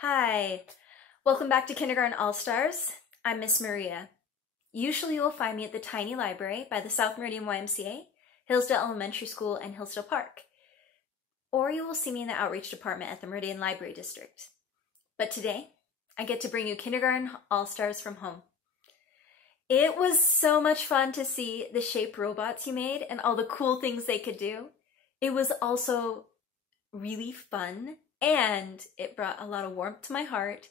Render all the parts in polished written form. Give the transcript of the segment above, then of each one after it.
Hi, welcome back to Kindergarten All-Stars. I'm Miss Maria. Usually you'll find me at the Tiny Library by the South Meridian YMCA, Hillsdale Elementary School, and Hillsdale Park. Or you will see me in the Outreach Department at the Meridian Library District. But today, I get to bring you Kindergarten All-Stars from home. It was so much fun to see the shape robots you made and all the cool things they could do. It was also really fun, and it brought a lot of warmth to my heart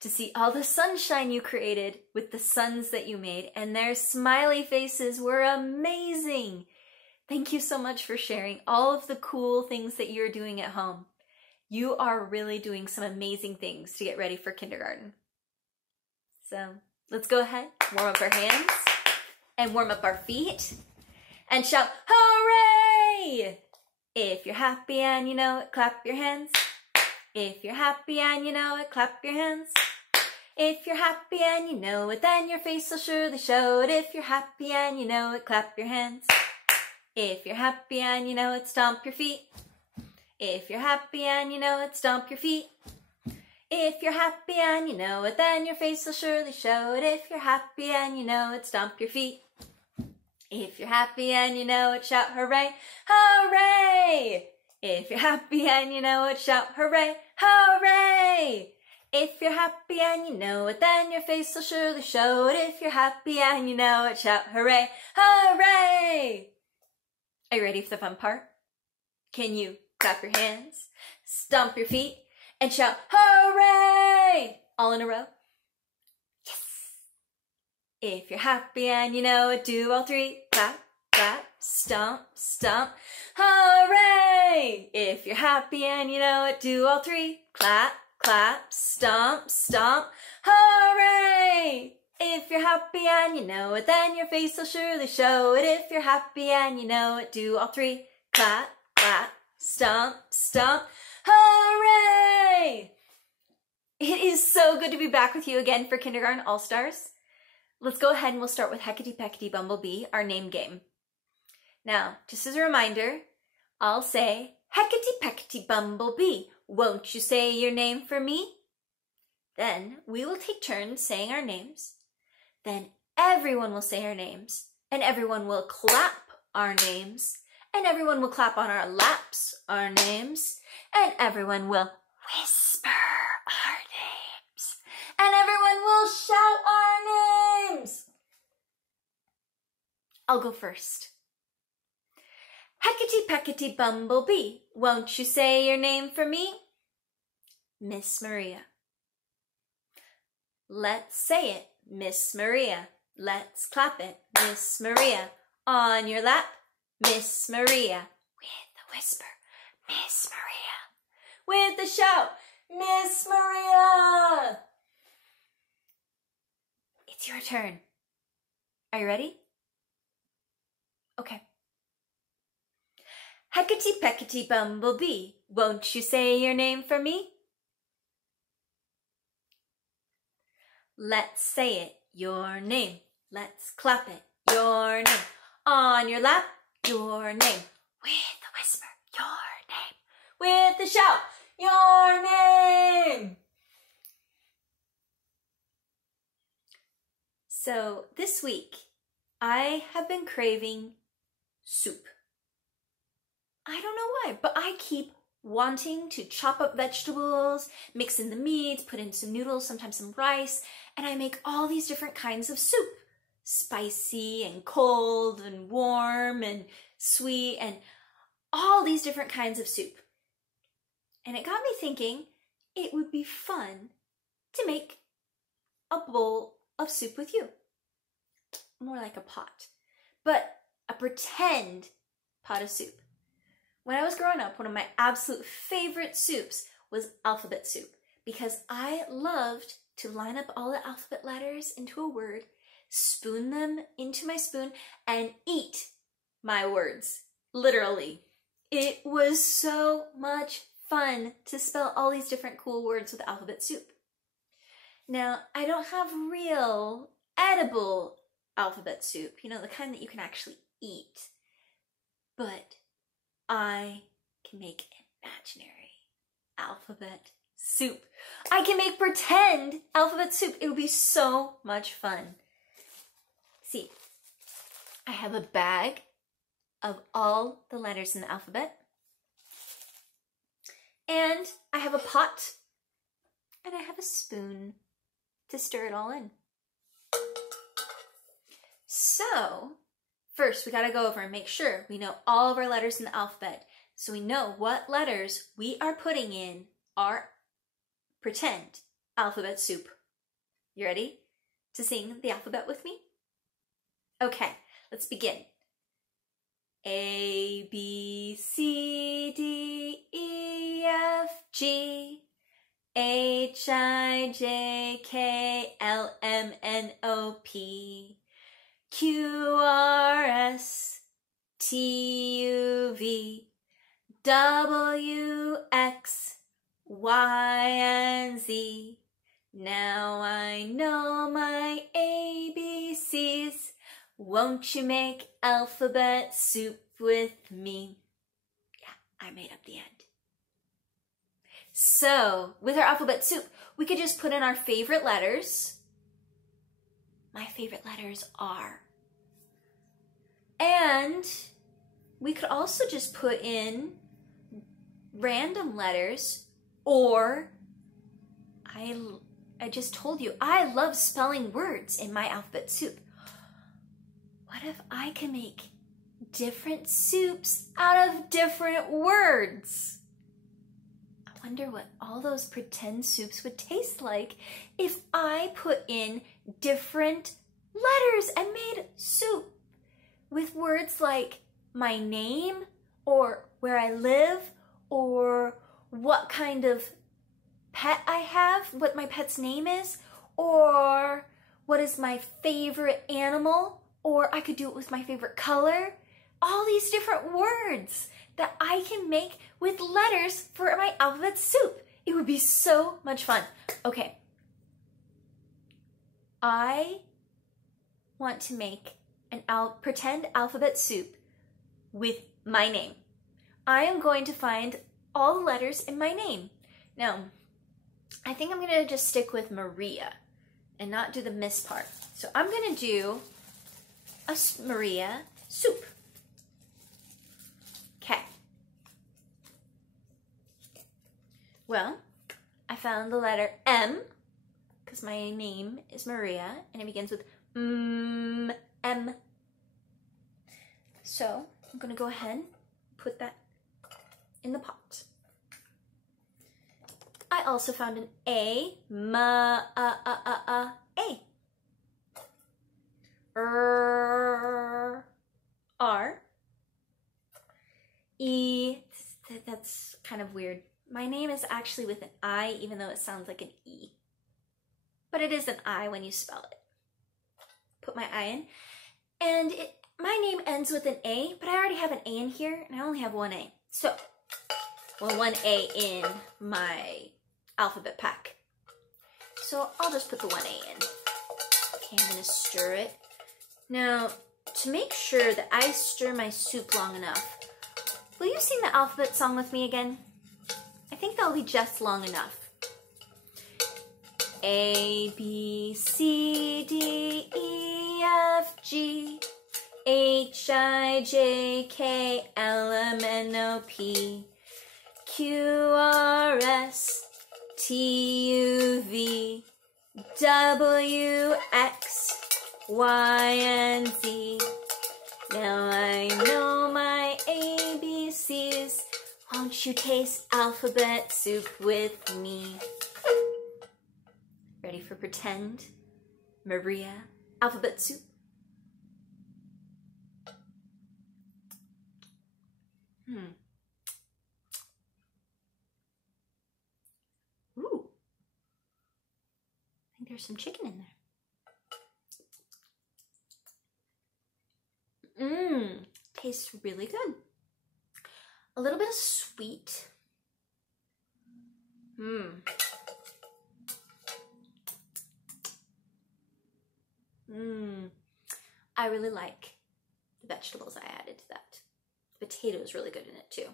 to see all the sunshine you created with the suns that you made, and their smiley faces were amazing. Thank you so much for sharing all of the cool things that you're doing at home. You are really doing some amazing things to get ready for kindergarten. So let's go ahead, warm up our hands and warm up our feet and shout, hooray! If you're happy and you know it, clap your hands. If you're happy and you know it, clap your hands. If you're happy and you know it, then your face will surely show it. If you're happy and you know it, clap your hands. If you're happy and you know it, stomp your feet. If you're happy and you know it, stomp your feet. If you're happy and you know it, then your face will surely show it. If you're happy and you know it, stomp your feet. If you're happy and you know it, shout hooray, hooray! If you're happy and you know it, shout hooray, hooray! If you're happy and you know it, then your face will surely show it. If you're happy and you know it, shout hooray, hooray! Are you ready for the fun part? Can you clap your hands, stomp your feet, and shout hooray! All in a row? If you're happy and you know it, do all three. Clap, clap, stomp, stomp. Hooray! If you're happy and you know it, do all three. Clap, clap, stomp, stomp. Hooray! If you're happy and you know it, then your face will surely show it. If you're happy and you know it, do all three. Clap, clap, stomp, stomp. Hooray! It is so good to be back with you again for Kindergarten All-Stars. Let's go ahead and we'll start with Hecate Peckety Bumblebee, our name game. Now, just as a reminder, I'll say, Hecate Peckety Bumblebee, won't you say your name for me? Then we will take turns saying our names. Then everyone will say our names, and everyone will clap our names, and everyone will clap on our laps our names, and everyone will whisper our names, and everyone will shout our names. I'll go first. Hecate Peckety Bumblebee, won't you say your name for me? Miss Maria. Let's say it, Miss Maria. Let's clap it, Miss Maria. On your lap, Miss Maria. With a whisper, Miss Maria. With a shout, Miss Maria. It's your turn. Are you ready? Okay. Hecate Peckety Bumblebee, won't you say your name for me? Let's say it, your name. Let's clap it, your name. On your lap, your name. With a whisper, your name. With a shout, your name. So this week, I have been craving soup. I don't know why, but I keep wanting to chop up vegetables, mix in the meats, put in some noodles, sometimes some rice, and I make all these different kinds of soup. Spicy and cold and warm and sweet and all these different kinds of soup. And it got me thinking it would be fun to make a bowl of soup with you. More like a pot, but a pretend pot of soup. When I was growing up, one of my absolute favorite soups was alphabet soup because I loved to line up all the alphabet letters into a word, spoon them into my spoon, and eat my words, literally. It was so much fun to spell all these different cool words with alphabet soup. Now, I don't have real edible alphabet soup, you know, the kind that you can actually eat, but I can make imaginary alphabet soup. I can make pretend alphabet soup. It would be so much fun. See, I have a bag of all the letters in the alphabet. And I have a pot. And I have a spoon to stir it all in. So, first we gotta go over and make sure we know all of our letters in the alphabet. So we know what letters we are putting in our pretend alphabet soup. You ready to sing the alphabet with me? Okay, let's begin. A, B, C, D, E, F, G, H, I, J, K, L, M, N, O, P, Q, R, S, T, U, V, W, X, Y, and Z. Now I know my ABCs. Won't you make alphabet soup with me? Yeah, I made up the end. So, with our alphabet soup, we could just put in our favorite letters. My favorite letters are. And we could also just put in random letters, or I just told you, I love spelling words in my alphabet soup. What if I can make different soups out of different words? I wonder what all those pretend soups would taste like if I put in different letters and made soup with words like my name, or where I live, or what kind of pet I have, what my pet's name is, or what is my favorite animal, or I could do it with my favorite color. All these different words that I can make with letters for my alphabet soup. It would be so much fun. Okay. I want to make an pretend alphabet soup with my name. I am going to find all the letters in my name. Now, I think I'm going to just stick with Maria and not do the Miss part. So I'm going to do a Maria soup. Okay. Well, I found the letter M because my name is Maria and it begins with M. So I'm going to go ahead and put that in the pot. I also found an A, A. R, E, that's kind of weird. My name is actually with an I, even though it sounds like an E. But it is an I when you spell it. Put my I in. And my name ends with an A, but I already have an A in here, and I only have one A. So, well, one A in my alphabet pack. So I'll just put the one A in. Okay, I'm gonna stir it. Now, to make sure that I stir my soup long enough, will you sing the alphabet song with me again? I think that'll be just long enough. A, B, C, D, E, F, G, H, I, J, K, L, M, N, O, P, Q, R, S, T, U, V, W, X, Y, and Z. Now I know my ABCs. Won't you taste alphabet soup with me? Ready for pretend Maria alphabet soup? Ooh. I think there's some chicken in there. Tastes really good. A little bit of sweet. I really like the vegetables I added to that. The potato is really good in it too.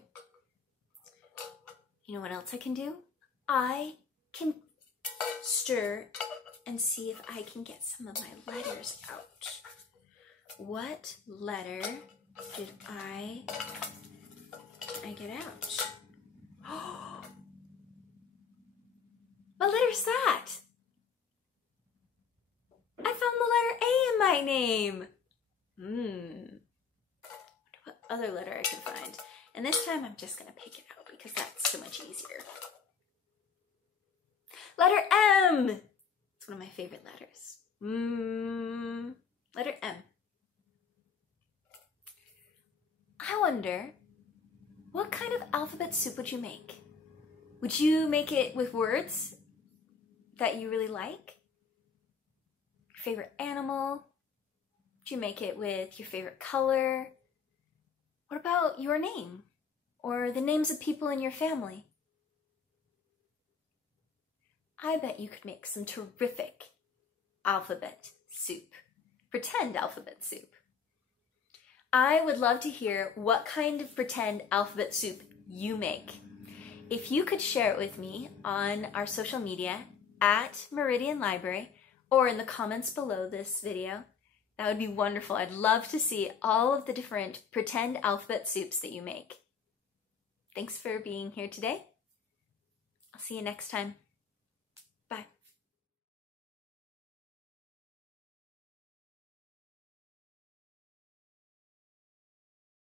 You know what else I can do? I can stir and see if I can get some of my letters out. What letter did I get out? What letter's that? I found the letter A in my name. What other letter I can find? And this time I'm just gonna pick it out because that's so much easier. Letter M. It's one of my favorite letters. Letter M. I wonder, what kind of alphabet soup would you make? Would you make it with words that you really like? Your favorite animal? Would you make it with your favorite color? What about your name? Or the names of people in your family? I bet you could make some terrific alphabet soup. Pretend alphabet soup. I would love to hear what kind of pretend alphabet soup you make. If you could share it with me on our social media at Meridian Library or in the comments below this video, that would be wonderful. I'd love to see all of the different pretend alphabet soups that you make. Thanks for being here today. I'll see you next time.